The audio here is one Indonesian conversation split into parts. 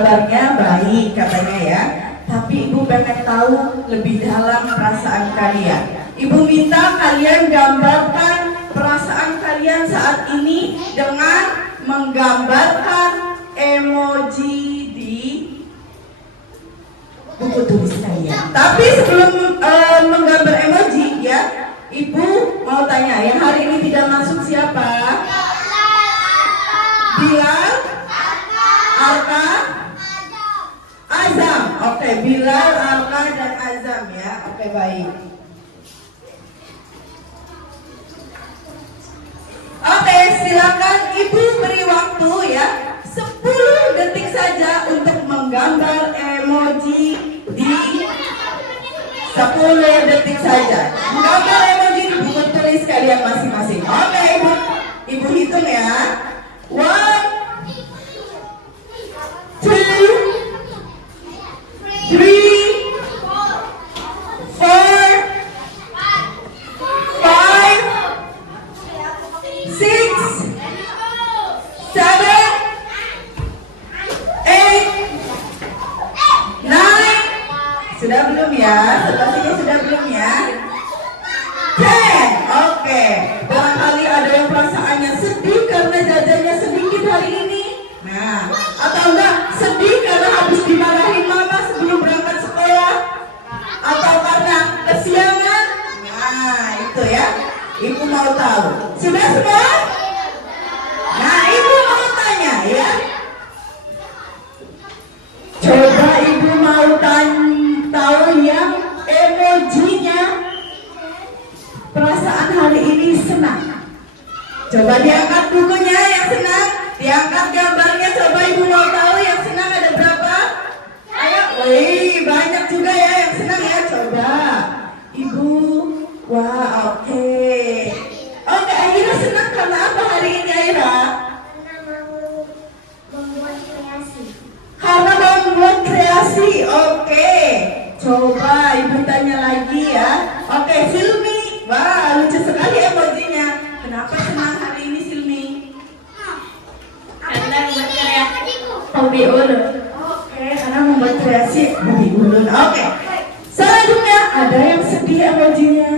kabarnya baik katanya ya. Tapi Ibu pengen tahu lebih dalam perasaan kalian. Ibu minta kalian gambarkan perasaan kalian saat ini dengan menggambarkan emoji di buku tulis kalian. Tapi sebelum menggambar emoji ya, Ibu mau tanya, yang hari ini tidak masuk siapa? Bilal, Arka, Azam. Oke, Bilal, Arka, dan Azam ya. Oke, baik. Oke, silakan Ibu beri waktu ya 10 detik saja untuk menggambar emoji di 10 detik saja. Menggambar emoji di buku tulis kalian masing-masing. Oke, Ibu hitung ya. 1, 2, 3, 4, 5, 6, 7, 8, 9. Sudah belum ya? Sepertinya sudah belum ya? 10. Oke. Barangkali ada yang perasaannya sedih karena jajannya sedikit hari ini. Nah, atau enggak sedih karena habis dimarahin mama sebelum berangkat sekolah, atau karena kesiangan. Nah, itu ya. Ibu mau tahu. Sudah semua? Nah, Ibu mau tanya ya. Coba Ibu mau tahu yang emojinya perasaan hari ini senang. Coba diangkat bukunya yang senang, diangkat gambarnya. Coba Ibu mau tahu yang senang ada berapa? Ayo, wih, banyak juga ya yang senang ya. Coba Ibu, wah, oke. Oke, Aira senang karena apa hari ini, Aira? Karena membuat kreasi. Oke. Coba Ibu tanya lagi ya. Oke, Silmi. Wah, lucu sekali emojinya. Kenapa senang hari ini, Silmi? Karena membuat kreasi Hobi ulun. Oke, karena membuat kreasi hobi ulun. Oke. Selanjutnya ada yang sedih emojinya?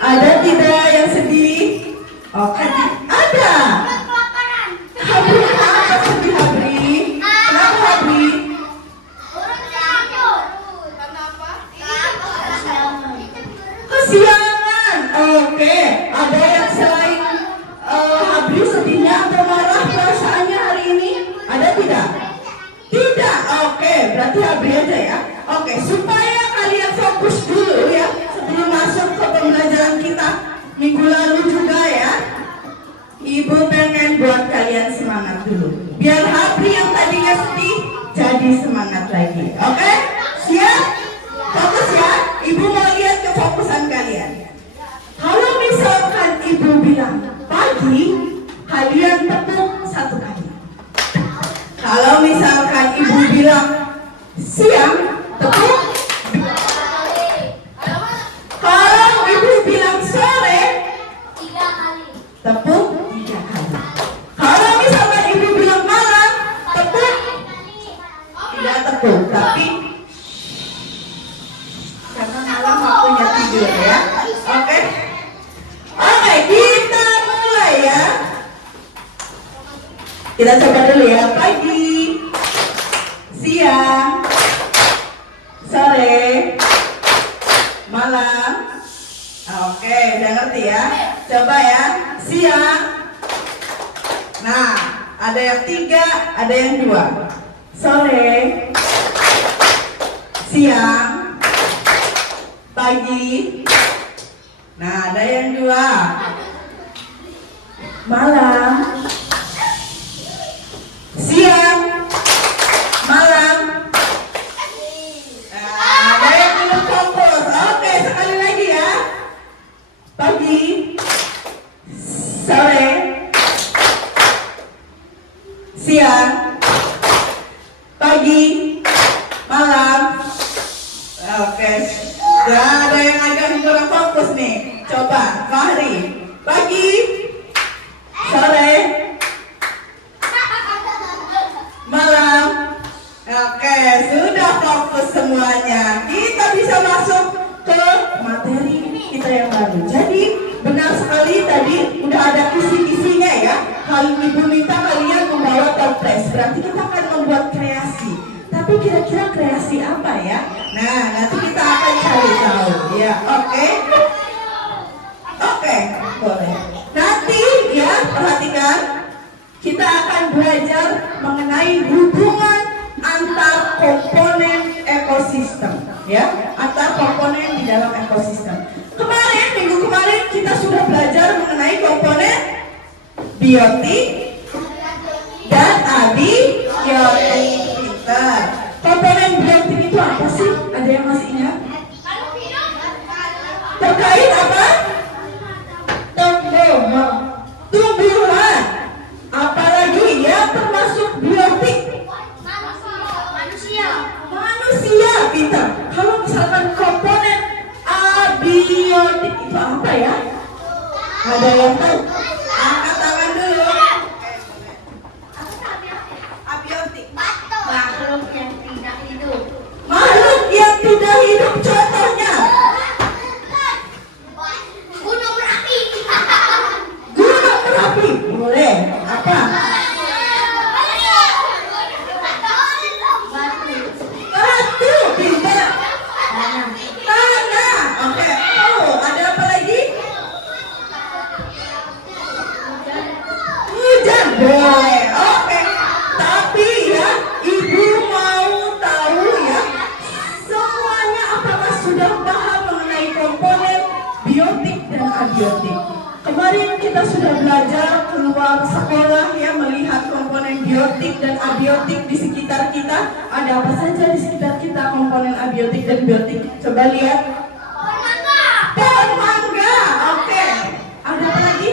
Ada tidak yang sedih? Oke, ada. Habri, kenapa sedih Habri? Kenapa Habri? Kesiangan. Oke, ada yang selain Habri sedihnya atau marah perasaannya hari ini? Ada tidak? Tidak. Oke, berarti Habri aja ya. Oke, supaya kalian fokus dulu ya sebelum masuk ke pembelajaran kita minggu lalu juga ya. Ibu pengen buat kalian semangat dulu. Biar Habri yang tadinya sedih jadi semangat lagi. Oke? Siap? Fokus ya. Ibu mau lihat kefokusan kalian. Kalau misalkan Ibu bilang pagi, kalian tepuk 1 kali. Kalau misalkan Ibu bilang siang, tepuk 2 kali. Kalau Ibu bilang sore, 3 kali. tepuk 3 kali. Kalau misalkan Ibu bilang malam, tepuk 3 tepuk. Tapi karena malam waktunya tidur ya. Oke? Oke, kita mulai ya. Kita coba dulu ya. Pagi, siang, sore, malam. Oke, udah ngerti ya. Coba ya. Siang. Nah, ada yang 3, ada yang 2. Sore, siang, pagi. Nah, ada yang 2. Malam, siang, malam. Nah, ada yang belum fokus. Oke, sekali lagi ya. Pagi, sore, siang, pagi, malam. Oke, gak ada yang agak kurang fokus nih. Coba, Fahri. Pagi, sore, malam. Oke, sudah fokus semuanya. Kita bisa masuk ke materi kita yang baru. Jadi benar sekali tadi udah ada kisi-kisinya ya. Kalau Ibu minta kalian membawa toples, berarti kita akan membuat kreasi. Tapi kira-kira kreasi apa ya? Nah, nanti kita akan cari tahu. Ya, oke. Oke, boleh. Nanti ya, perhatikan. Kita akan belajar mengenai hubungan antar komponen ekosistem, ya, antar komponen di dalam ekosistem. Minggu kemarin kita sudah belajar mengenai komponen biotik dan abiotik. Pintar. Komponen biotik itu apa sih? Ada yang masih ingat? Terkait apa? Tumbuhan. Apalagi ya termasuk biotik. Manusia, pintar. Kalau misalkan komponen abiotik itu apa ya? Ada yang tahu? Angkat tangan dulu. Abiotik. Makhluk yang tidak hidup. Makhluk yang tidak hidup, contohnya Gunung berapi. gunung berapi. Boleh. Apa? Batu, pintar. Tanah. Oke. Oh, ada apa lagi? Hujan. Boleh. Oke. Tapi ya, Ibu mau tahu ya, semuanya apakah sudah paham mengenai komponen biotik dan abiotik? Kemarin kita sudah belajar keluar sekolah ya, melihat komponen biotik dan abiotik di sekitar kita. Ada apa saja di sekitar kita komponen abiotik dan biotik? Coba lihat. Pohon mangga. Oke. Ada apa lagi?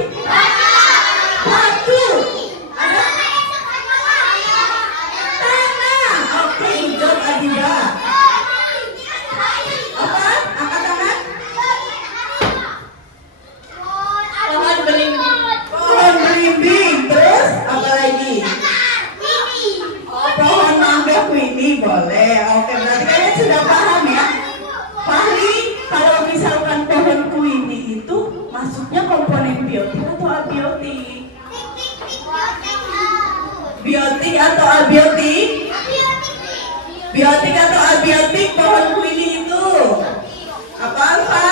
Batu. Ada tanah. Oke, hijau Adira. Apa? Angkat tangan. Pohon belimbing. Pohon belimbing. Terus apa lagi? Pohon mangga kuini. Boleh. Oke, berarti kalian sudah paham ya. Fahri, kalau misalkan pohon kuini itu masuknya komponen biotik atau abiotik? Biotik atau abiotik? Biotik atau abiotik pohon kuini itu? Apa Alfa?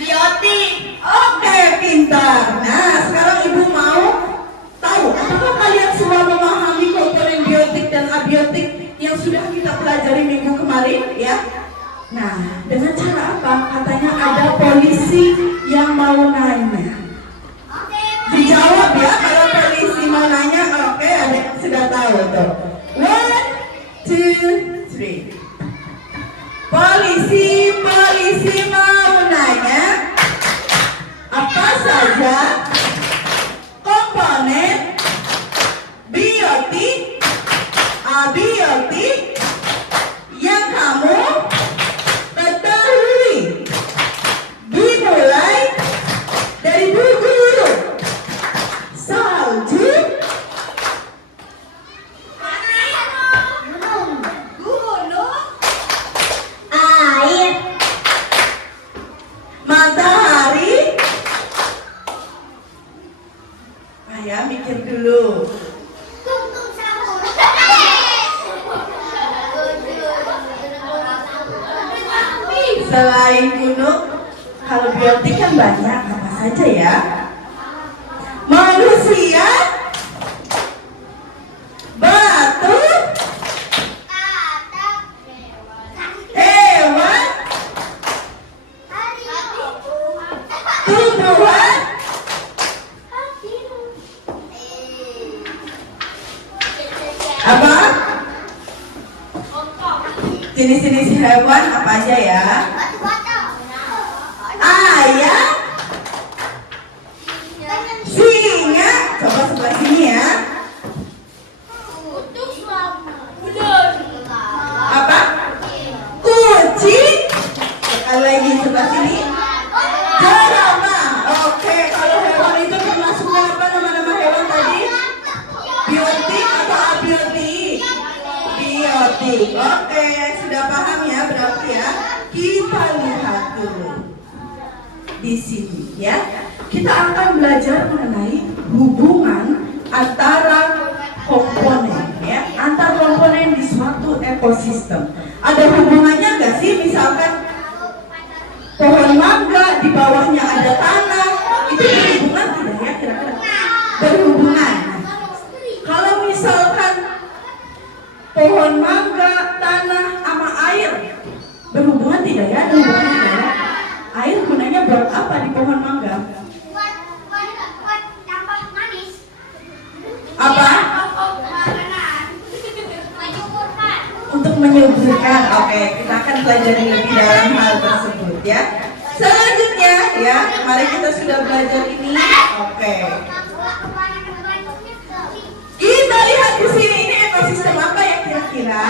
Biotik. Oke, pintar. Nah, sekarang Ibu mau tahu apakah kalian semua memahami komponen biotik dan abiotik yang sudah kita pelajari minggu kemarin ya? Nah, dengan cara apa? Katanya ada polisi yang mau nanya. Dijawab ya, kalau polisi mau nanya. Oke, ada yang sudah tahu tuh. 1, 2, 3. Polisi mau nanya, apa saja komponen biotik, abiotik yang kamu ketahui? Dimulai dari Bu Guru. Salju, gunung, Air. matahari. Ya, mikir dulu. Tungtung sahur. Selain gunung, kalau biotik kan banyak, apa saja ya? Manusia, batu, hewan, tumbuhan, apa? Jenis-jenis hewan apa aja ya? Ayam, singa, coba sebelah sini ya. Apa? Kucing. Sekali lagi sebelah sini. Jerapah. Oke, kalau hewan itu termasuknya apa, nama-nama hewan tadi? Biotik atau abiotik? Biotik. Oke, sudah paham ya berarti ya. Kita lihat dulu di sini ya. Kita akan belajar mengenai hubungan antara komponen ya, antar komponen di suatu ekosistem. Ada hubungannya nggak sih? Misalkan pohon mangga di bawahnya ada tanah, itu berhubungan tidak ya kira-kira? Berhubungan. Kalau misalkan pohon mangga, tanah, sama air, berhubungan tidak ya? Ada hubungan tidak ya? Air gunanya buat apa di pohon mangga? Buat tambah manis. Apa? Untuk menyuburkan. Oke, kita akan pelajari lebih dalam hal tersebut ya. Selanjutnya ya, mari kita sudah belajar ini. Oke. Kita lihat di sini, ini ekosistem apa ya kira-kira?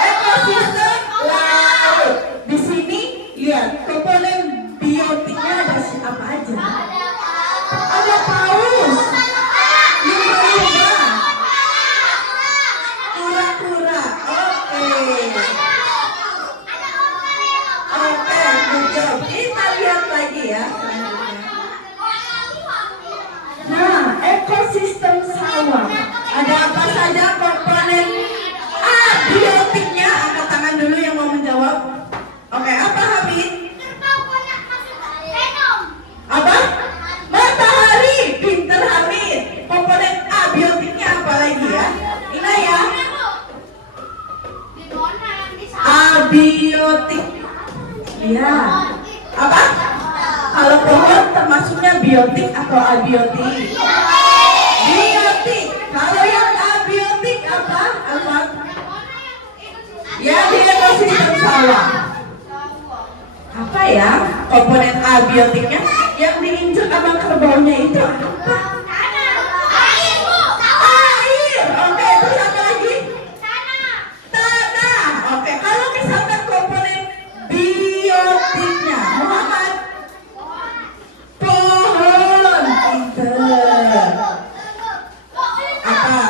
Ekosistem laut. Di sini lihat komponen biotiknya ada apa aja? Ada paus, lumba-lumba, kura-kura. Oke. Oke, good job. Kita lihat lagi ya selanjutnya. Nah, ekosistem sawah. Ada apa saja komponen abiotiknya? Angkat tangan dulu yang mau menjawab. Oke, apa Habib? Apa? Matahari. Pinter Hamid. Komponen abiotiknya apa lagi ya? Ini ya. Abiotik. Iya. Apa? Kalau pohon termasuknya biotik atau abiotik? Biotik. Kalau yang abiotik apa? Apa? Ya di ekosistem sawah. Apa ya komponen abiotiknya? Yang diinjek sama kerbaunya itu apa? Air. Oke, terus apa lagi? Tanah. Oke, kalau misalkan komponen biotiknya Muhammad, pohon. Pinter. Apa?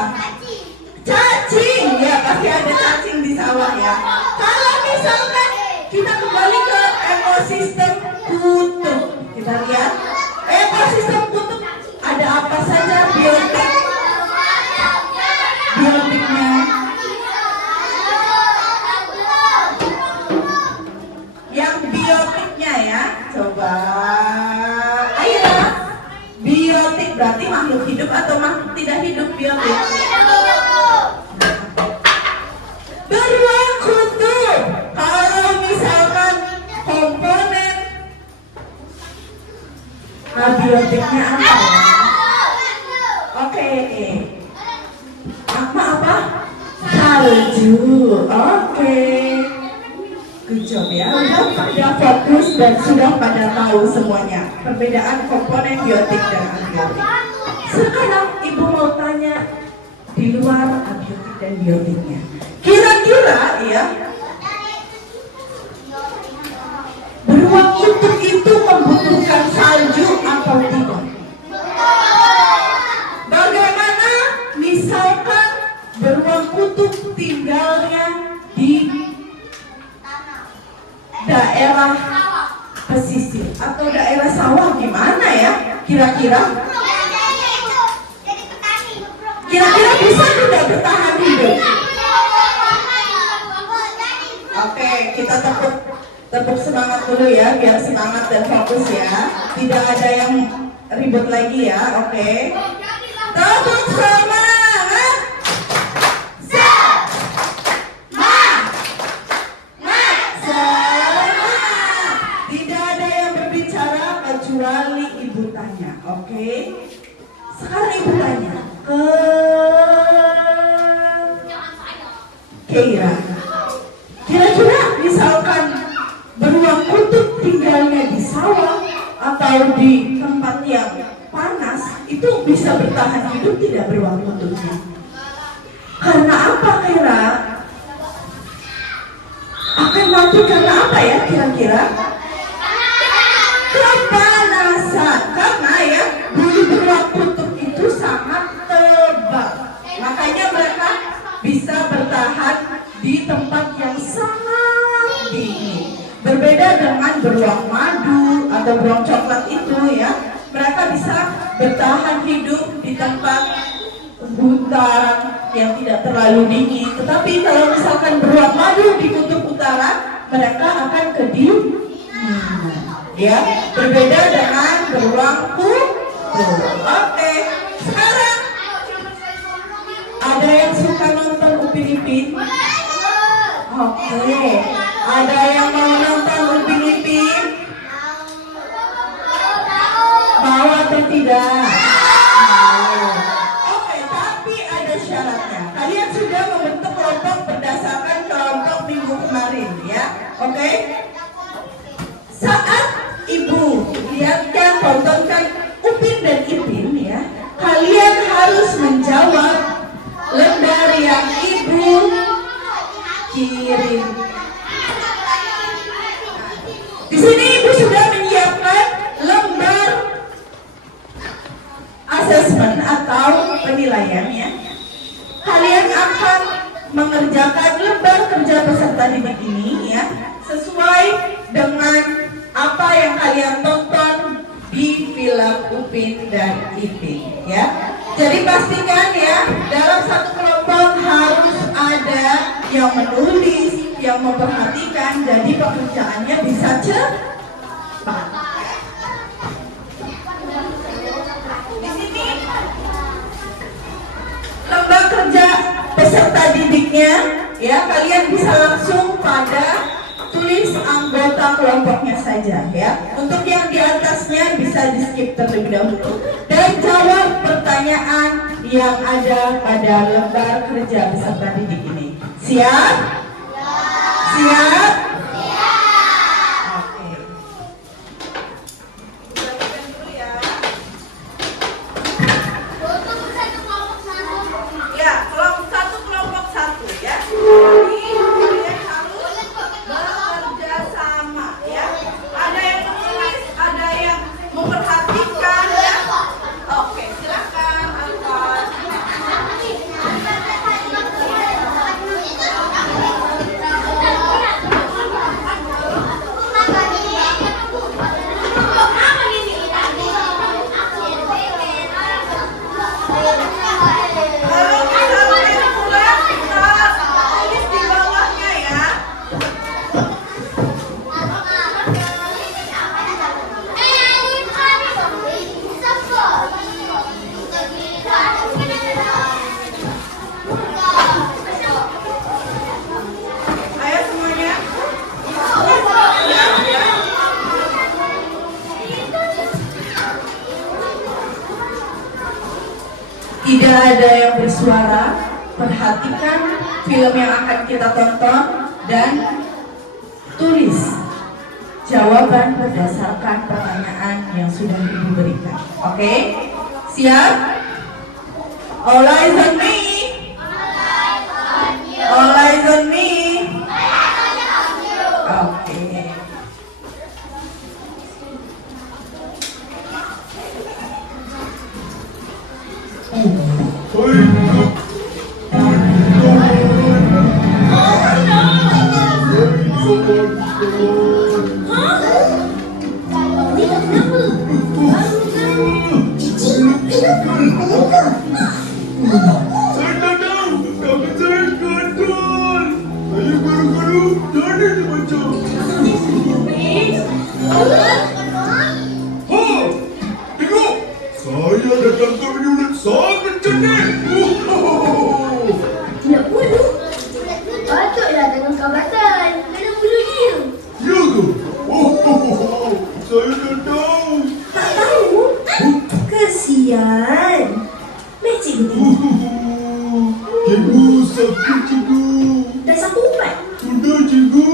Cacing. Ya pasti ada cacing di sawah ya. Kalau misalkan kita kembali ke ekosistem kutub, kita lihat ekosistem kutub ada apa saja biotik? Biotiknya yang biotiknya ya, coba ayo. Biotik berarti makhluk hidup atau makhluk tidak hidup biotik? Beruang kutub. Kalau misalkan komponen abiotiknya apa ya? Oke, apa? Salju. Oke. Good job ya. Sudah pada fokus dan sudah pada tahu semuanya perbedaan komponen biotik dan abiotik. Sekarang ibu mau tanya di luar abiotik dan biotiknya. Kira-kira ya, beruang kutub itu membutuhkan salju atau tidak? Bagaimana misalkan beruang kutub tinggalnya di daerah pesisir atau daerah sawah, gimana ya kira-kira? Kira-kira bisa tidak bertahan hidup? Oke, kita tepuk semangat dulu ya, biar semangat dan fokus ya. Tidak ada yang ribut lagi ya, oke. Tepuk semangat. Semangat. Tidak ada yang berbicara kecuali ibu tanya, oke. Sekarang ibu tanya ke Keira. Kira-kira misalkan beruang kutub tinggalnya di sawah atau di tempat yang panas, itu bisa bertahan hidup tidak beruang kutubnya? Karena apa Keira? Akan mati karena apa ya kira-kira? Kepanasan. Karena ya bulu beruang kutub itu sangat tebal. di tempat yang sangat dingin. Berbeda dengan beruang madu atau beruang coklat itu ya, mereka bisa bertahan hidup di tempat hutan yang tidak terlalu dingin. Tetapi kalau misalkan beruang madu di kutub utara, mereka akan kedinginan. Ya, berbeda dengan beruang kutub. Oke, sekarang ada yang suka nonton Upin Ipin? Oke, ada yang mau nonton Upin Ipin? Mau atau tidak? Mau. Oke, tapi ada syaratnya. Kalian sudah membentuk kelompok berdasarkan kelompok minggu kemarin ya. Oke? Saat ibu lihatkan, tontonkan Upin dan Ipin ya, kalian harus menjawab lembar yang ibu kirim. Di sini ibu sudah menyiapkan lembar asesmen atau penilaian ya. Kalian akan mengerjakan lembar kerja peserta didik ini ya, sesuai dengan apa yang kalian tonton di film Upin dan Ipin ya. Jadi pastikan ya, dalam satu kelompok harus ada yang menulis, yang memperhatikan, jadi pekerjaannya bisa cepat. Di sini lembar kerja peserta didiknya ya, kalian bisa langsung pada tulis anggota kelompoknya saja ya. Untuk yang di atasnya bisa di skip terlebih dahulu dan jawab pertanyaan yang ada pada lembar kerja peserta didik ini. Siap? Siap? Oke. Ya, kelompok satu kelompok satu ya. Jadi kalian harus bekerja sama ya. Ada yang menulis, ada yang memperhatikan ya. Oke, silakan Alfa. Kalau misalnya kurang, kita tulis di bawahnya ya. Ayo semuanya. Tidak ada yang bersuara. Perhatikan film yang akan kita tonton dan tulis jawaban berdasarkan pertanyaan yang sudah ibu berikan. Oke? Siap? All eyes on me. All eyes on me. Oke. Saya tak tahu, tapi saya gagal. Saya baru-baru jadi dibaca. Ha! Tengok! Saya dah tangkap ini ulat sangat cantik. Tidak bulu. Patutlah dengan kabatan. Dalam bulu dia. Ya ke? Saya tak tahu. Tak tahu? Kesian. Leceh ni. Cikgu sakit cikgu. Dah satu ubat. Sudah cikgu.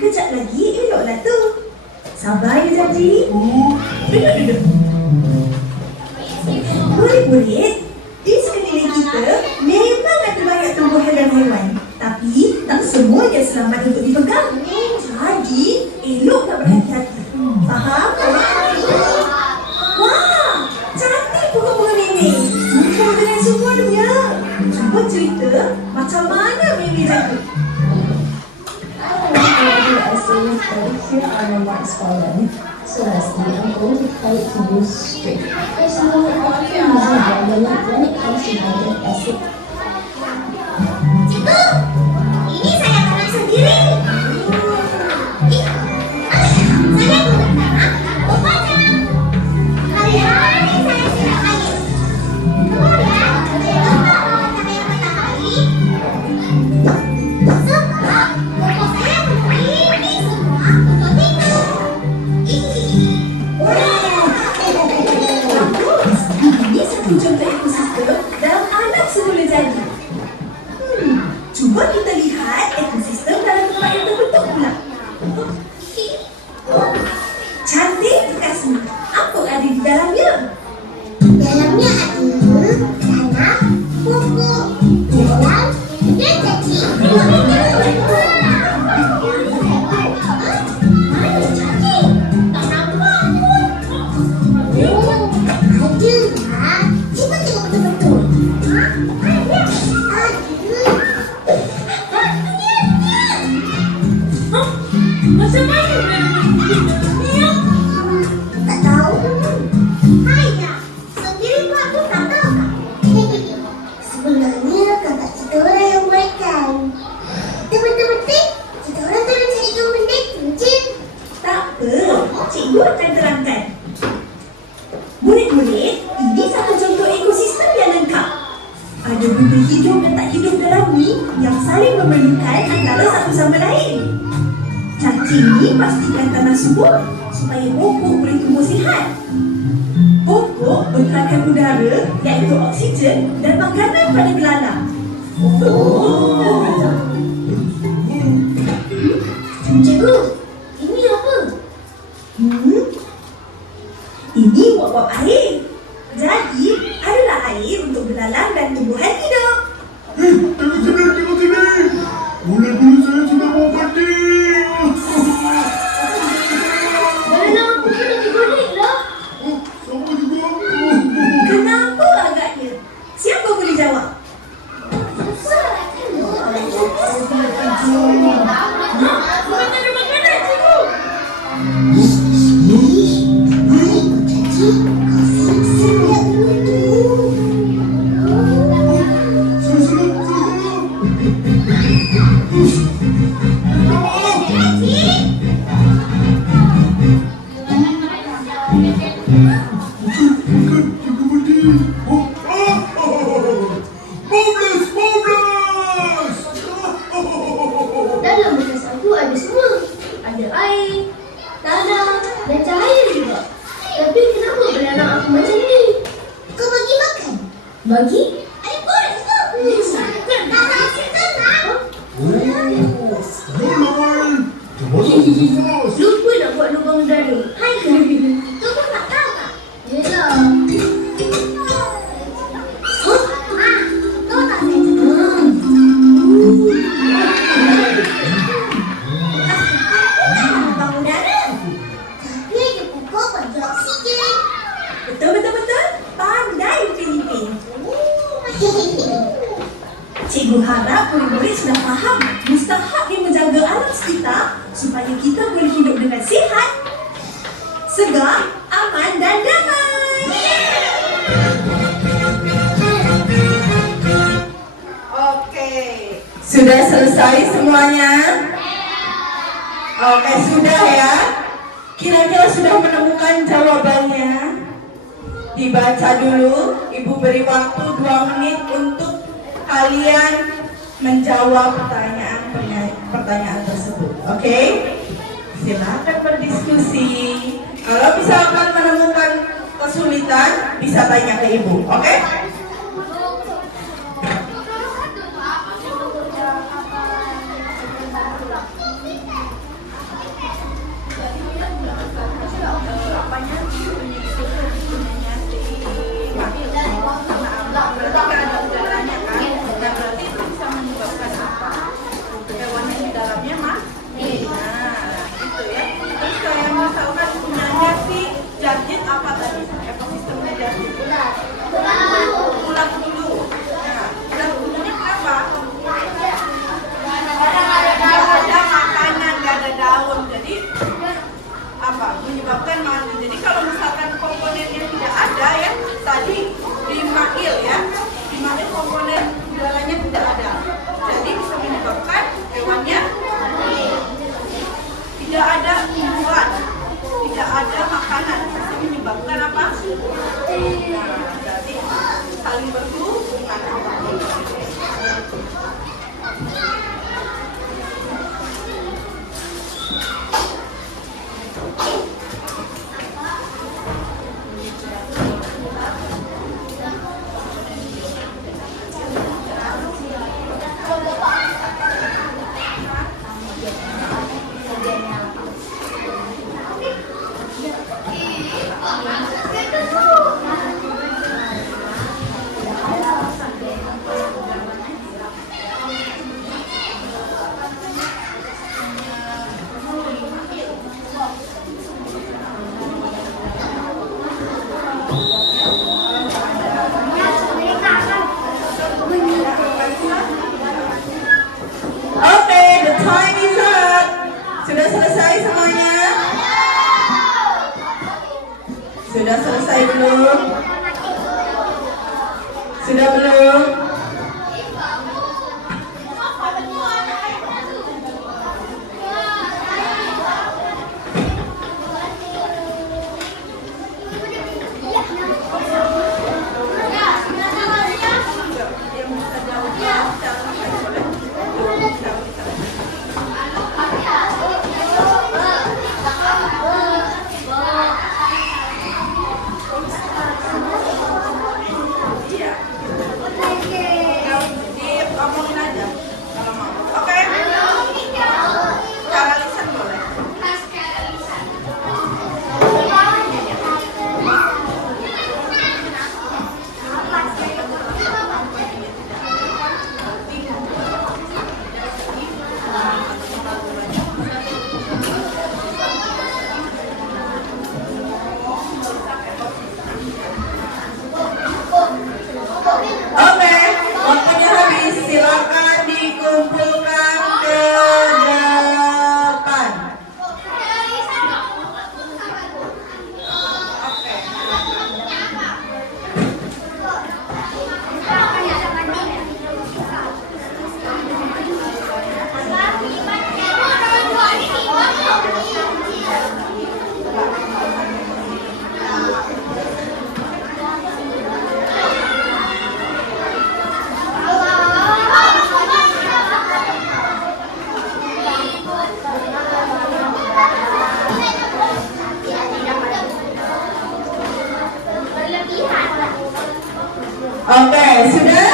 Kejap lagi eloklah tu. Sabar ya janji. Duduk. Murid-murid, di sekeliling kita memang ada banyak tumbuhan dan haiwan. Tapi tak semuanya selamat untuk dipegang. Jadi, elok nak berhati-hati. Faham? Wah, cantik bunga-bunga ini. Bukan dengan semuanya. Cuba cerita macam mana jaga. Here are the marks fallen. So lastly, I'm going to tell it to you straight. Personally, I often use a formula when it comes to nitric acid. Cikgu, ini saya tanam sendiri. Ih, saya bukan tanam, rupanya. Hari-hari saya siram air. Kemudian, saya lupa rawat yang pertama kali. Sebab, pokok saya begini semua untuk itu. Bagus. Ini satu contoh ekosistem dalam alam semula jadi. Cuba kita lihat ekosistem dalam tempat yang terbentuk pula. Cantik kasih. Apa ada di dalamnya? Dalamnya ada tanah, pupuk, jalan, dan cacing. Mana cacing? Tak nampak pun. Oh, ada lah. Cuba tengok betul-betul. Hah? Ada. Macam mana dia? Tak tahu. Haiya, sendiri pun aku tak tahu kan. Sebenarnya kakak kita orang yang buatkan. Betul-betul, kita orang tu nak cari benda tu je. Tak apa, cikgu akan terangkan. Murid-murid, ini satu contoh ekosistem yang lengkap. Ada benda hidup dan tak hidup dalam ni yang saling memerlukan antara satu sama lain. Cacing ni pastikan tanah subur supaya pokok boleh tumbuh sihat. Pokok bergerakkan udara iaitu oksigen dan makanan pada belalang. Cikgu, ini apa? Ini uap-uap air. Jadi, adalah air untuk belalang dan tumbuhan hidup. Tengok sini. Bulan-bulan saya sudah mau mandi. Mana aku kena digolek lah. Oh, sama juga. Kenapa agaknya? Siapa boleh jawab? Susah kan? Bukan ada makanan, cikgu. Dalam bekas aku ada semua. Ada air, tanah dan cahaya juga. Tapi kenapa belalang aku macam ni? Kau bagi makan? Bagi? Ada korek tu. Tak hasilkan lah. Lupa nak buat lubang udara. Hai ke? Tu pun tak tahu tak? Yelah. Kau tak saya lubang udara. Tapi ada pokok bagi oksigen. Betul. Pandai Upin Ipin. Cikgu harap murid-murid sudah faham mustahaknya menjaga alam sekitar supaya kita boleh hidup dengan sihat, segar, aman dan damai. Okey. Sudah selesai semuanya? Okey, sudah ya. Kira-kira sudah menemukan jawabannya? Dibaca dulu. Ibu beri waktu 2 menit untuk kalian menjawab pertanyaan tersebut. Okey? Silakan berdiskusi. Kalau misalkan menemukan kesulitan, bisa tanya ke ibu. Okey? Jarjit apa tadi? Ekosistemnya Jarjit. dimana komponen udaranya tidak ada. Jadi bisa menyebabkan hewannya tidak ada tumbuhan, tidak ada makanan, bisa menyebabkan apa? Nah, jadi saling berhubungan. Oke, the time is up. Sudah selesai semuanya? Sudah selesai belum? Sudah belum? Omongin aja kalau mau. Oke? Cara lisan boleh. Oke, waktunya habis. Silakan dikumpulkan ke depan. Oke. Oke, sudah?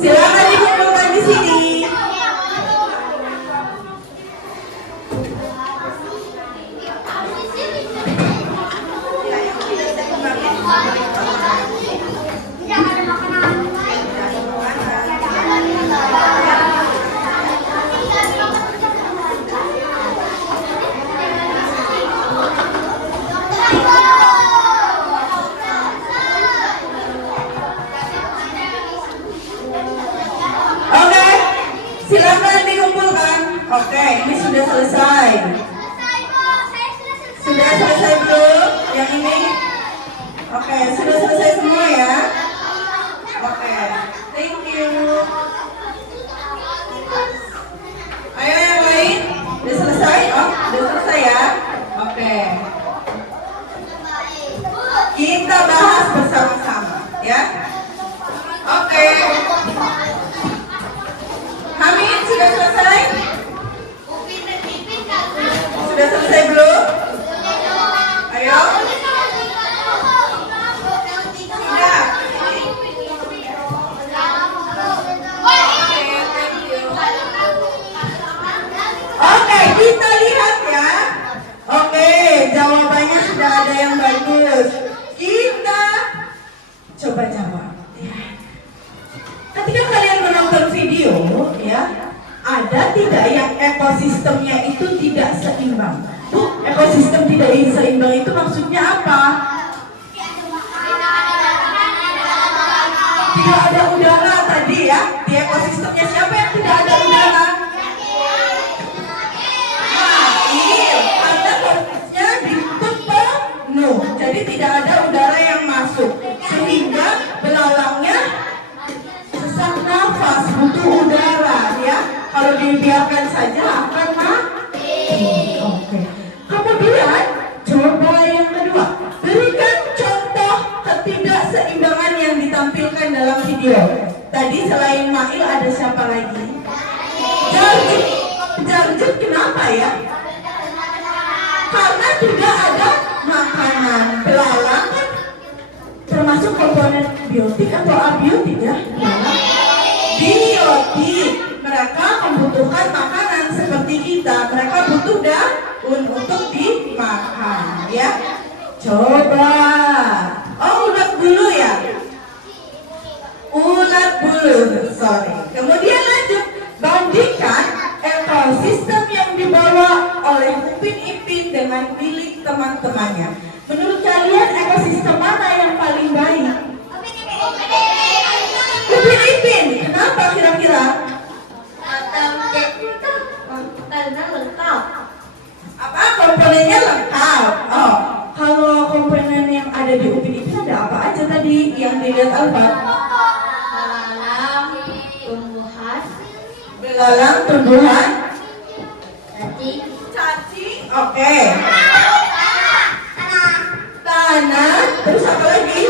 Silakan dikumpulkan di sini. Oke, silakan dikumpulkan. Oke, ini sudah selesai. Sudah selesai belum? Yang ini? Oke, sudah selesai semua ya? Oke, thank you. Ayo yang lain, udah selesai? Oh, udah selesai ya? Oke. Kita bahas bersama-sama, ya? Oke. Hamid, sudah selesai? Sudah selesai belum? Ayo. Sudah. Oke, kita lihat ya. Oke, jawabannya sudah ada yang bagus. Kita coba jawab. Ketika kalian menonton video, ya, ada tidak yang ekosistemnya itu tidak seimbang? Bu, ekosistem tidak seimbang itu maksudnya apa? Tidak ada udara tadi ya. Di ekosistemnya siapa yang tidak ada udara? Karena korpusnya ditutup penuh, jadi tidak ada udara yang masuk, sehingga belalangnya dibiarkan saja akan mati. Oke. Kemudian coba yang kedua, berikan contoh ketidakseimbangan yang ditampilkan dalam video. Tadi selain Mail ada siapa lagi? Jarjit kenapa ya? Karena tidak ada makanan. Belalang kan termasuk komponen biotik atau abiotik ya? Biotik. Mereka membutuhkan makanan seperti kita. Mereka butuh daun untuk dimakan ya. Coba. Oh, ulat bulu ya? Ulat bulu, sorry. Kemudian lanjut, bandingkan ekosistem yang dibawa oleh Upin Ipin dengan milik teman-temannya. Menurut kalian ekosistem mana yang paling baik? Upin Ipin, kenapa kira-kira? Karena lengkap. Apa komponennya lengkap? Oh, kalau komponen yang ada di Upin Ipin ada apa aja tadi yang dilihat Alfat? Tumbuhan, Belalang, tumbuhan, cacing, oke. Tanah, terus apa lagi?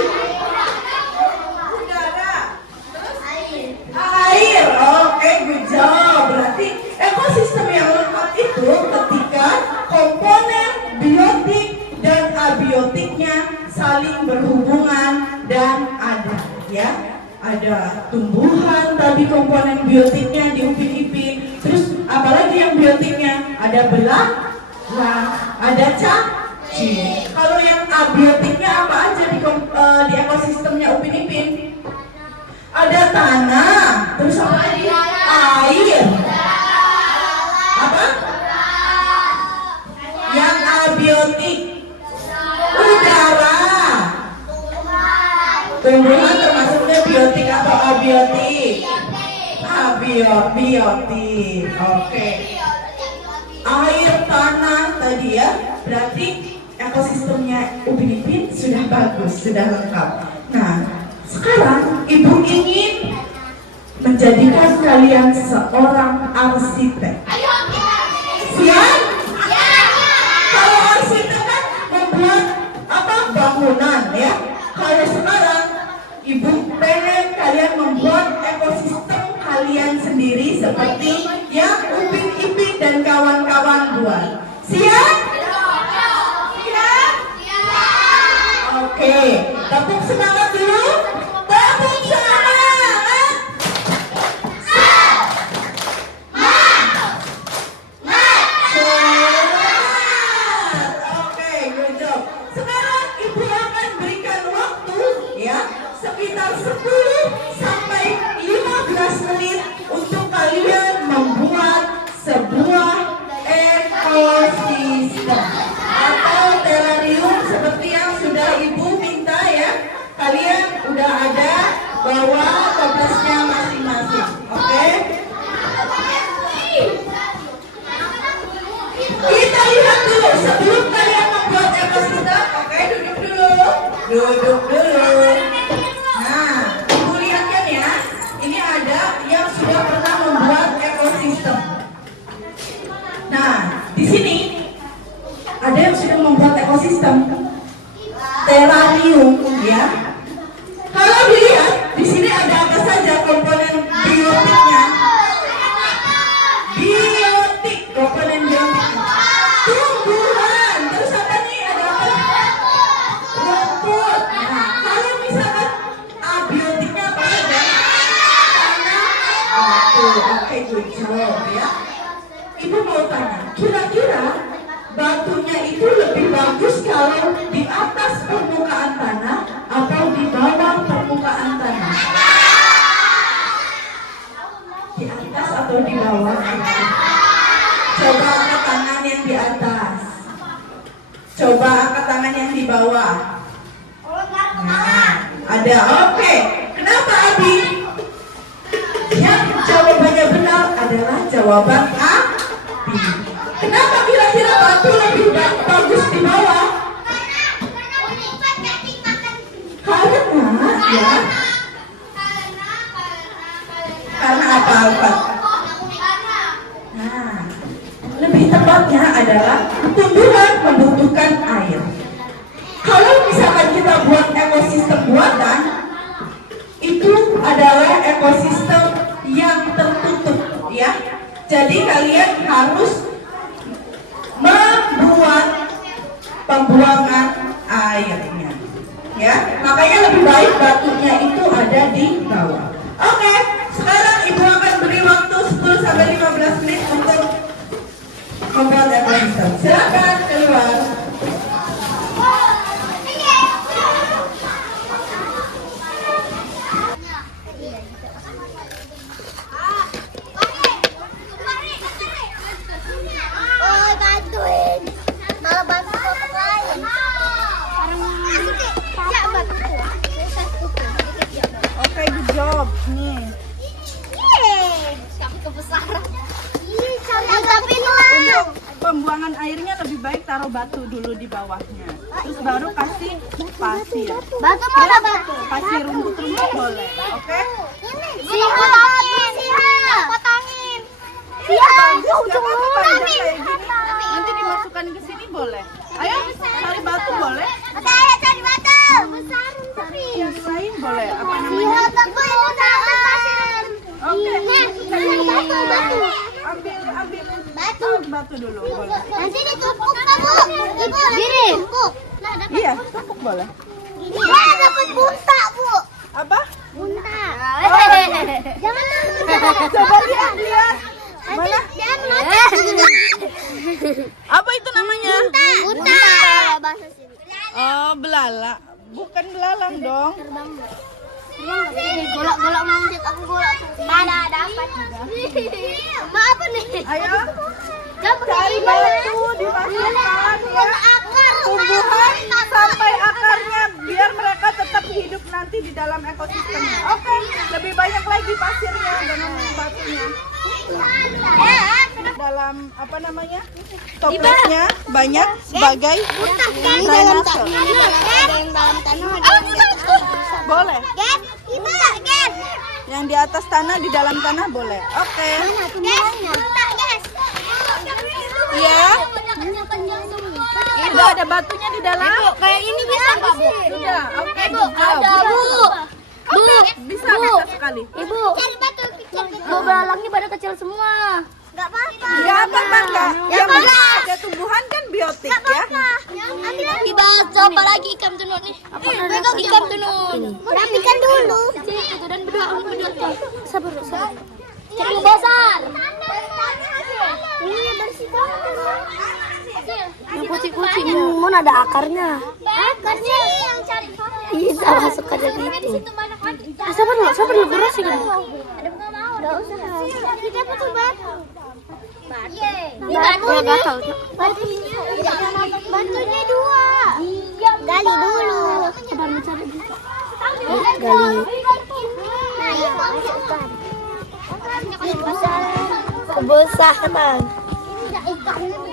Udara, terus air. Oke, good job. Berarti ekosistem yang lengkap itu ketika komponen biotik dan abiotiknya saling berhubungan dan ada ya. Ada tumbuhan tadi komponen biotiknya di Upin Ipin. Terus apalagi yang biotiknya? Ada belalang, ada cacing. Kalau yang abiotiknya apa aja di ekosistemnya Upin Ipin? Ada tanah, terus apa lagi? Air. Apa? Yang abiotik. Udara. Tumbuhan termasuknya biotik atau abiotik? Biotik. Oke. Air, tanah tadi ya. Berarti ekosistemnya Upin Ipin sudah bagus, sudah lengkap. Nah, sekarang Ibu ingin menjadikan kalian seorang arsitek. Siap? Kalau arsitek kan membuat apa? Bangunan ya. Kalau sekarang Ibu pengen kalian membuat ekosistem kalian sendiri seperti yang Upin Ipin dan kawan-kawan buat. Siap? Siap? Oke, tepuk semangat dulu. Tepuk semangat. Oke, good job. Sekarang Ibu akan berikan waktu ya sekitar 10 sampai 15 menit untuk kalian membuat sebuah ekosistem atau terrarium seperti yang sudah Ibu minta ya. Kalian udah ada bawa toplasnya masing-masing. Oke? Kita lihat dulu sebelum kalian membuat ekosistem. Oke, duduk dulu. Duduk dulu. Nah, Ibu lihat kan ya. Ini ada yang sudah pernah membuat ekosistem. Nah, di sini ada yang sudah membuat ekosistem terrarium ya. Kalau dilihat di sini ada apa saja komponen biotiknya? Biotik, komponen biotik. Tumbuhan, terus apa nih? Ada apa? Rumput. Nah, kalau misalkan abiotiknya apa saja? Oke, good job ya. Ibu mau tanya, kira-kira batunya itu lebih bagus kalau di atas permukaan tanah atau di bawah permukaan tanah? Di atas atau di bawah? Coba angkat tangan yang di atas. Coba angkat tangan yang di bawah. Nah, ada. Oke. Kenapa Abi? Yang jawabannya benar adalah jawaban Abi. Kenapa kira-kira batu lebih bagus di bawah? Karena ya. Karena apa? adalah ekosistem yang tertutup, ya. Jadi kalian harus membuat pembuangan airnya, ya. Makanya lebih baik batunya itu ada di bawah. Oke, sekarang ibu akan beri waktu 10 sampai 15 menit untuk membuat ekosistem. Silakan keluar. Oh, bantuin. Malah bantu orang lain. Ya, bantu. Oke, good job. Nih. Kami kebesaran. Tapi lah. Pembuangan airnya lebih baik taruh batu dulu di bawahnya. Terus baru kasih pasir. Batu mana batu? Kasih rumput-rumput boleh. Oke? Potongin. Potongin. Iya, ujung Kayak gini. Nanti dimasukkan ke sini boleh. Ayo, cari batu boleh. Saya cari batu. Besarin tapi. Yang lain boleh. Apa Iya, namanya? tapi itu pasir. Oke. Batu. Ambil Batu. batu dulu boleh. Nanti ditumpuk kamu. Ibu, gini. Tumpuk. Iya, tumpuk boleh. Wah, dapat bunta, Bu. Apa? Bunta. Jangan. Coba lihat. Mana? Jangan makan. Apa itu namanya? Bunta. Bahasa sini. Oh, belala. Bukan belalang dong. Golak-golak manjat, aku golak tuh. Ada dapat. Ma apa nih? Ayo, Kamu cari batu, dimasukkan ya. akar. Tumbuhan sampai akarnya biar mereka tetap hidup nanti di dalam ekosistemnya. Oke, lebih banyak lagi pasirnya dengan batunya. Dalam apa namanya? Toplesnya banyak sebagai drainase. Ada yang dalam tanah, ada yang di atas tanah. Boleh. Gen, Gen. Yang di atas tanah, di dalam tanah boleh. Oke. Mana tumbuhannya? Guys. Iya. Udah ada batunya di dalam. Ibu, kayak ini bisa nggak, Bu? Sudah. Oke. Ibu, ada, Bu. Oke, bisa sekali. Ibu, cari batu kecil. Belalangnya pada kecil semua. Gak apa-apa. Ya apa enggak? Ya, Yang apa? ada tumbuhan kan biotik ya. Tiba, coba lagi ikan tenun nih. Pegang ikan tenun. Rapikan dulu. Dan berdua. Sabar. Cari yang besar. Ini bersihkan. Yang kucing-kucing mana ada akarnya? Akarnya yang cari. Bisa masuk ke dalam itu. Sabar dulu bersih kan. Ada nggak mau? Nggak usah. Kita butuh batu. Ini Kalau gatal. batunya dua. Gali dulu. Sabar mencari. Gali. Nah, ini masukkan. Kebesaran.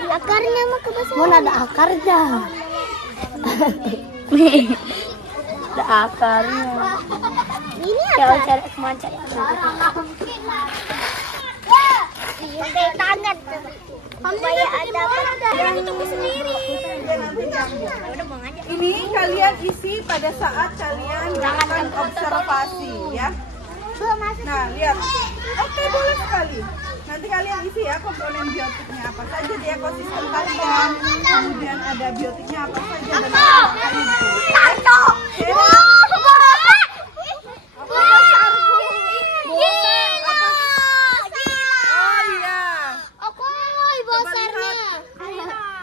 Akarnya mah kebesaran. Mana ada akarnya? Ada akarnya. Ini Ya apa? cari kemana cari. Pakai tangan. Supaya ada apa? Tunggu sendiri. Ini kalian isi pada saat kalian melakukan observasi ya. Nah, lihat. Oke, boleh sekali. Nanti kalian isi ya komponen biotiknya apa saja di ekosistem kalian. Kemudian ada biotiknya apa saja dan apa itu. Oh iya.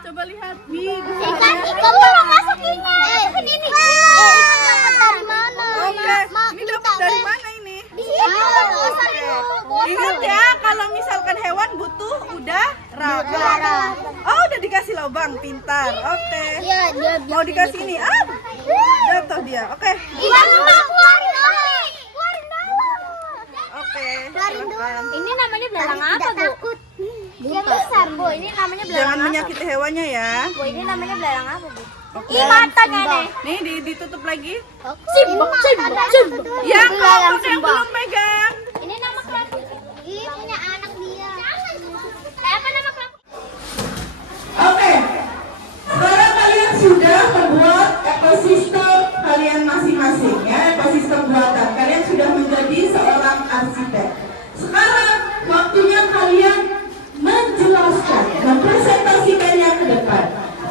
Coba lihat. Wih, Ikan belum masuk ini. Ini. Ikan dapat dari mana? Oke, ini dapat dari mana ini? Oke. Ingat ya, kalau misalkan hewan butuh udara. Oh, udah dikasih lubang, pintar. Oke. Iya, dia Mau dikasih ini? Ah, jatuh dia. Oke. keluarin dulu. Oke. Keluarin dulu. Ini namanya belalang apa, Bu? Takut. Yang besar, Bu. Ini namanya Jangan menyakiti hewannya ya. Bu, ini namanya belalang apa, Bu? Oke. matanya nih. Nih ditutup lagi. Simbok. Ya, kamu yang belum pegang. Ini nama kelompok. Ini punya anak dia. Apa nama kelompok? Oke. Sekarang kalian sudah membuat ekosistem kalian masing-masing ya, ekosistem buatan. Kalian sudah menjadi arsitek. Sekarang waktunya kalian menjelaskan, mempresentasikannya ke depan.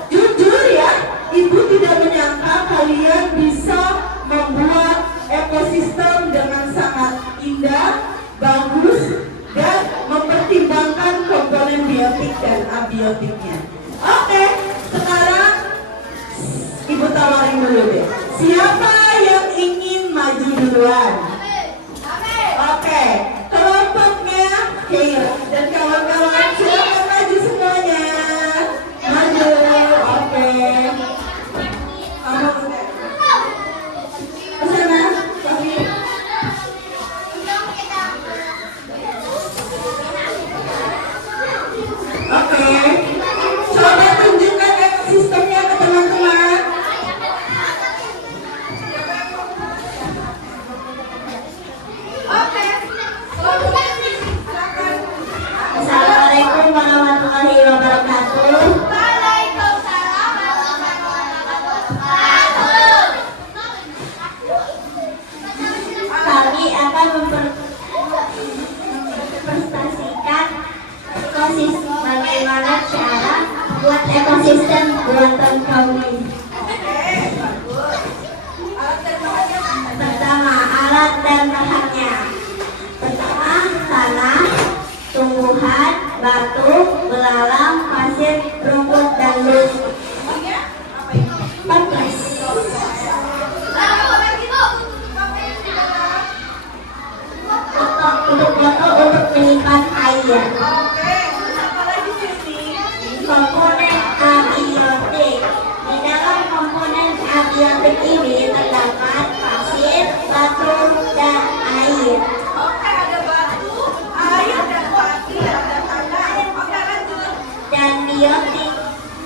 Jujur ya, Ibu tidak menyangka kalian bisa membuat ekosistem dengan sangat indah, bagus, dan mempertimbangkan komponen biotik dan abiotiknya. Oke, sekarang Ibu tawarin dulu deh. Siapa yang ingin maju duluan? Oke, kelompoknya Keira dan kawan-kawan silakan maju semuanya. Maju, oke. Kamu kesana, kami. Oke, coba tunjukkan ekosistemnya ke teman-teman. Assalamualaikum warahmatullahi wabarakatuh. Kami akan mempresentasikan ekosistem, bagaimana cara buat ekosistem buatan kami. Pertama, alat dan bahannya. Pertama, tanah, tumbuhan, batu, belalang, pasir, rumput, dan lumpur. Matras. Untuk botol untuk menyimpan air. Komponen abiotik. Di dalam komponen abiotik ini terdapat pasir, batu, dan air. Dan biotik,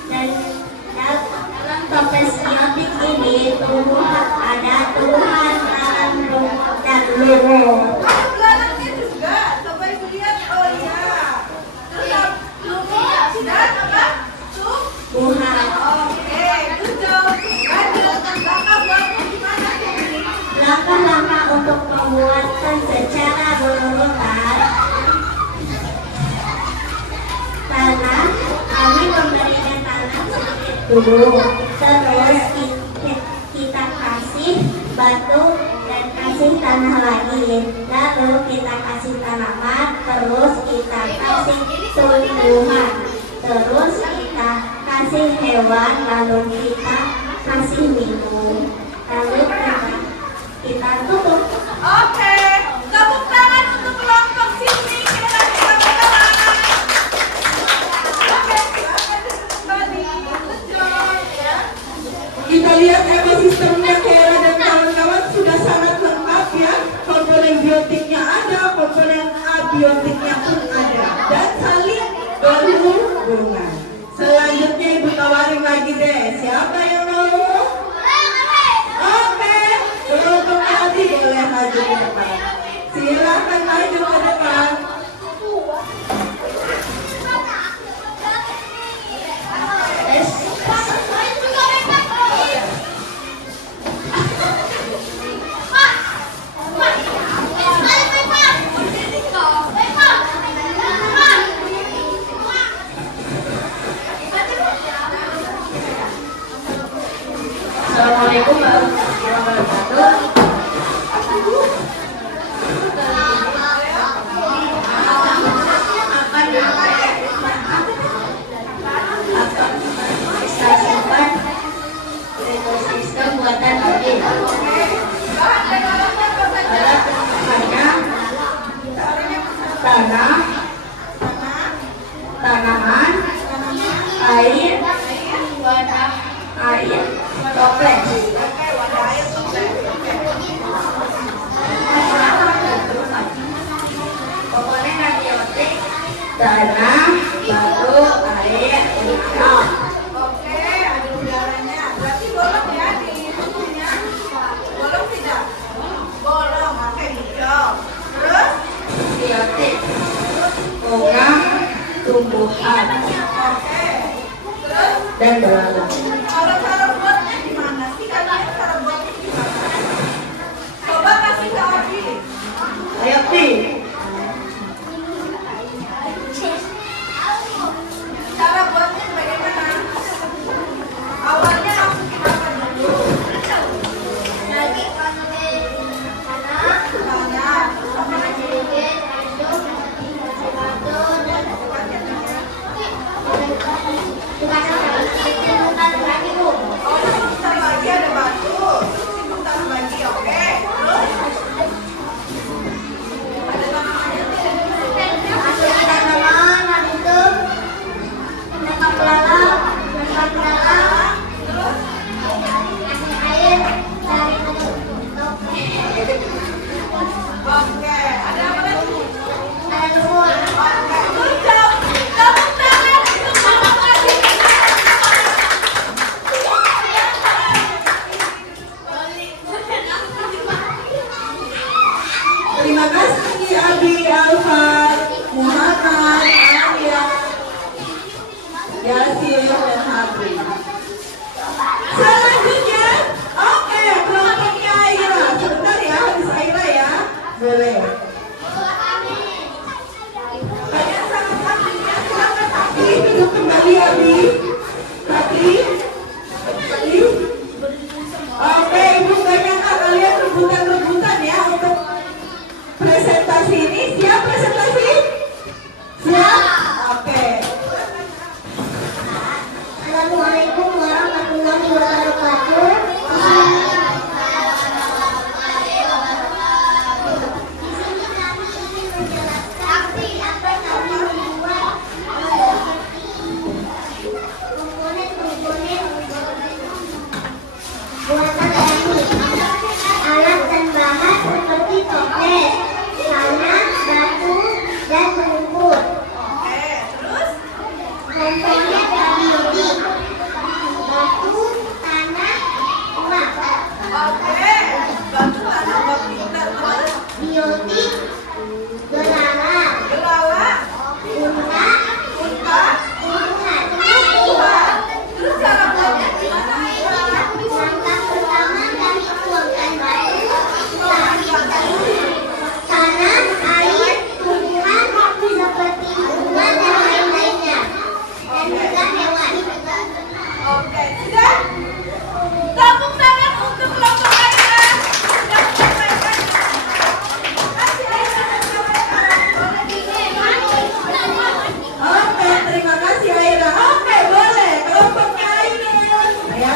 dan dalam toples biotik ini tumbuhan, ada tumbuhan, tanam, rumput, dan lumpur. Tumbuhan. Langkah-langkah untuk pembuatan secara berurutan. Tanah, kami memberikan tanah sedikit dulu. Terus kita kasih batu dan kasih tanah lagi. Lalu kita kasih tanaman, terus kita kasih tumbuhan. Terus kita kasih hewan, lalu kita kasih minum. Lalu kita tutup. Oke, tepuk tangan untuk kelompok sini. Kita lihat ekosistemnya Keira dan kawan-kawan sudah sangat lengkap ya. Komponen biotiknya ada, komponen abiotiknya pun ada, dan saling berhubungan. Selanjutnya Ibu tawarin lagi deh, siapa yang mau? Oke, kelompok tadi boleh maju ke depan. Silakan maju ke depan. Assalamualaikum warahmatullahi wabarakatuh. Kita simpan ekosistem buatan kami. Alat bahannya tanah, tanaman, air, wadah air, toples. Komponen abiotik, tanah, batu, air, minyak. Oke, ada udaranya. Berarti bolong ya di itunya. Bolong tidak? Bolong, oke hijau. Terus? Biotik, bunga, tumbuhan, Oke. Terus? dan belalang. Kalau cara buatnya gimana sih? Katanya cara buatnya gimana? Coba kasih ke Abi. Ayo Pi, Cara buatnya bagaimana? Awalnya masukin apa dulu? Lagi Tanah. sama sedikit untuk batu dan bukan lagi bu. Oh, sebentar lagi ada batu. Sebentar lagi, oke. Terus? Ada tanamannya. Masukin tanaman, habis itu menangkap belalang, Terus? kasih air, tarik aduk. Oke. Ada apa lagi? Ada lumut. Oke. Good job. Tepuk tangan untuk Mama Kasih. Terima kasih Abi, Alfat, Muhammad, Arya, Yasir, dan Habri. Selanjutnya, oke, kelompoknya Aira. Sebentar ya, habis Aira ya. Boleh. Kalian sama Hafinya, silakan Hafi, duduk kembali Abi. Hafi. Hafi. Oke, Ibu banyak kalian rebutan-rebutan ya untuk presentasi ini. Siap presentasi? Siap? Oke. Assalamualaikum warahmatullahi wabarakatuh. Di sini kami ingin menjelaskan apa yang kami membuat komponen-komponen buatan kami. Alat dan bahan seperti toples, tanah, batu, dan lumpur. Oke, terus? Komponen biotik, batu, tanah, uap. Oke. Batu tanah bapita terus? Biotik, gelala, Gelala, unta, unta, tumbuhan. buah. Terus cara buatnya gimana? Langkah pertama kami tuangkan batu, tanah, air, tumbuhan seperti bunga dan lain-lainnya, dan juga hewan. Oke, sudah? Tepuk tangan untuk kelompok Aira. Sudah menyelesaikan. Kasih Aira menyampaikan. Oke, terima kasih Aira. Oke, boleh. Kelompoknya Ainun. Ya.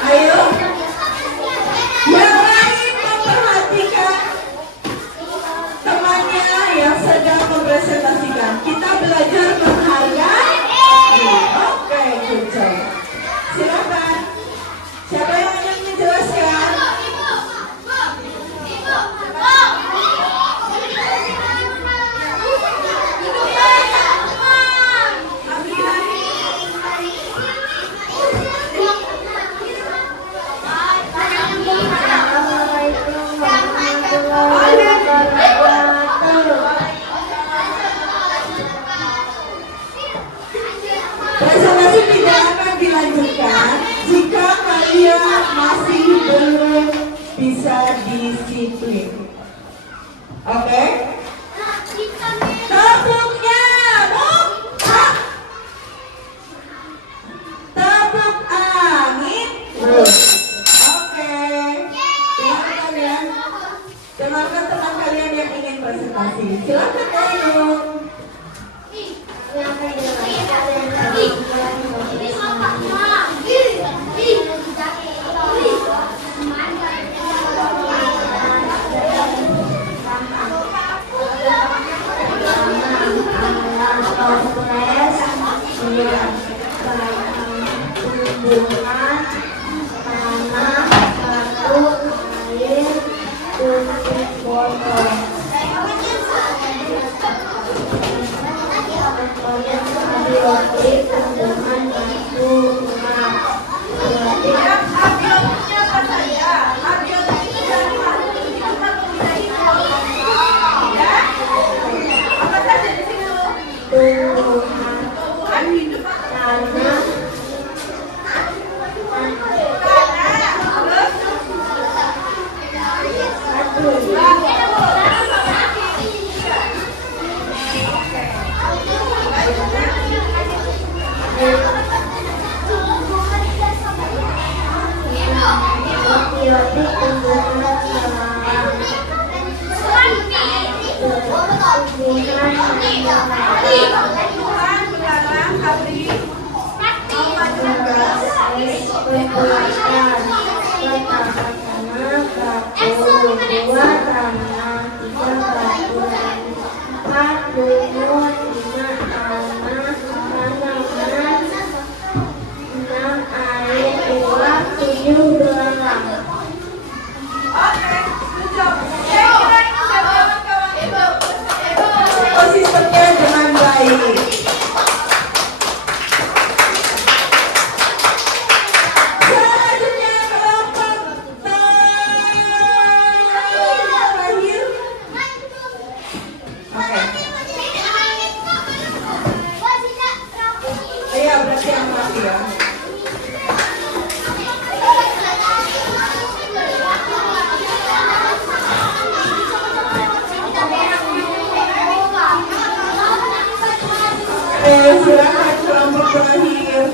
Ayo. Yang lain memperhatikan temannya yang sedang mempresentasikan. Kita belajar menghargai. Oke, good job. Silakan. Siapa yang ingin menjelaskan? Assalamualaikum warahmatullahi wabarakatuh. Presentasi tidak akan dilanjutkan jika kalian masih belum bisa disiplin. Oke? Tepuknya, buka. Tepuk angin. Oke. Dengarkan ya. Dengarkan teman kalian yang ingin presentasi. Silakan Ainun. Yang akan dijelaskan adalah Probiotik tumbuhan terlarang. Tuhan melarang Abri Oke, good job. Kira-kira ini siapa kawan-kawan Ibu? Ekosistemnya dengan baik. Selanjutnya kelompok terakhir. Oke. Iya, berarti yang terakhir ya. Silakan kelompok terakhir.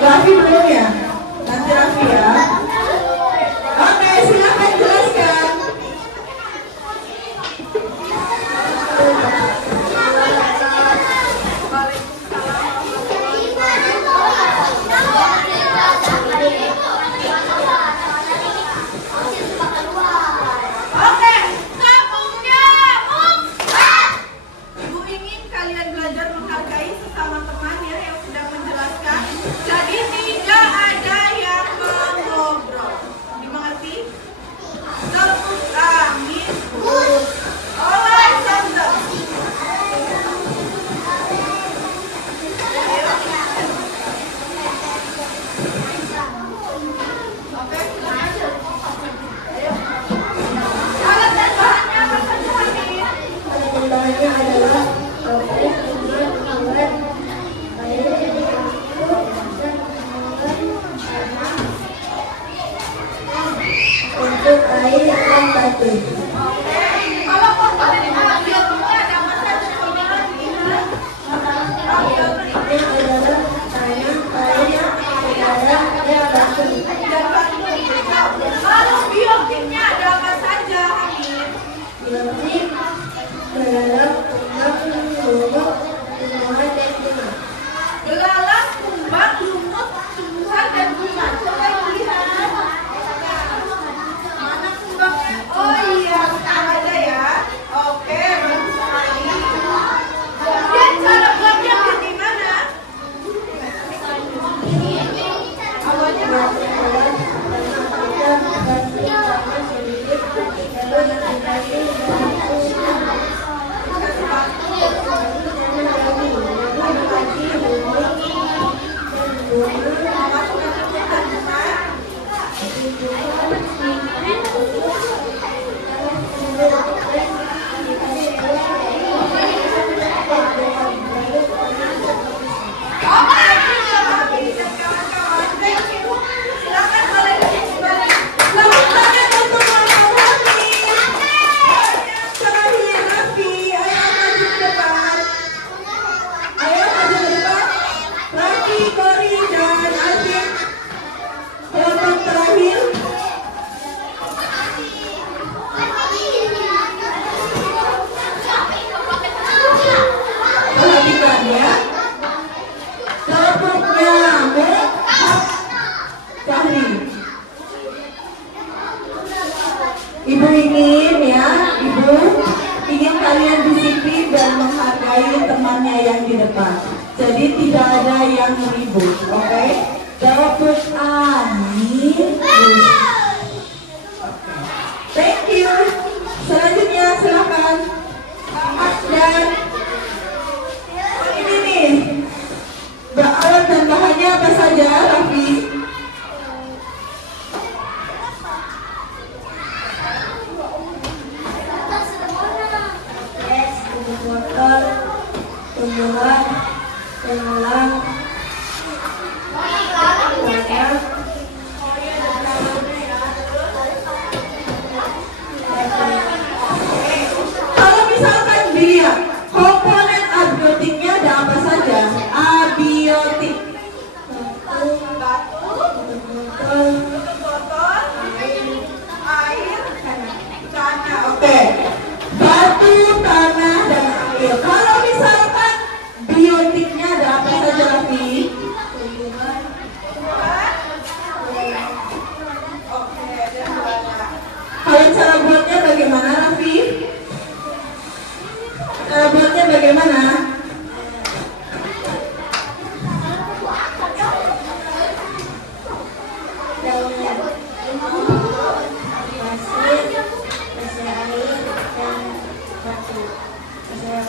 Raffi belum ya? Nanti Raffi ya. Oke, silakan jelaskan. Oke, kampungnya Ibu ingin kalian belajar menghargai sesama teman ya yang sudah menjelaskan. Jadi tidak ada yang mengobrol. Dimengerti? Tepuk amin. Oleh Sandra. Oke, silakan. Ayo. Alat dan bahannya apa saja Hamid? Bahannya adalah toples, kemudian karet, air, untuk air dan batu. Kalau komponen alat biologi ada apa saja komponen ini? Ini adalah tanah, air, udara, dan batu. Dan batu. Lalu biokimia ada apa saja Hamid? Biotik terhadap kumbang, lumut, tumbuhan, dan bunga. Belalang, kumbang, lumut, tumbuhan dan bunga. Coba lihat. Mana kumbangnya? Oh iya, ada ya. Oke, bagus sekali. Kemudian cara buatnya bagaimana? Awalnya perhatikan ya. Kelompok nyamuk Fahri. Ibu ingin ya, Ibu ingin kalian disiplin dan menghargai temannya yang di depan. Jadi tidak ada yang ribut, oke? Tepuk amin. Thank you. Selanjutnya silakan. Dan ini nih, alat dan bahannya apa saja, Raffi? Botol, tumbuhan, pengulang, wadah, Kalau misalkan dia komponen Buatnya bagaimana? Daunnya pasir, pasir air, dan batu. Pasir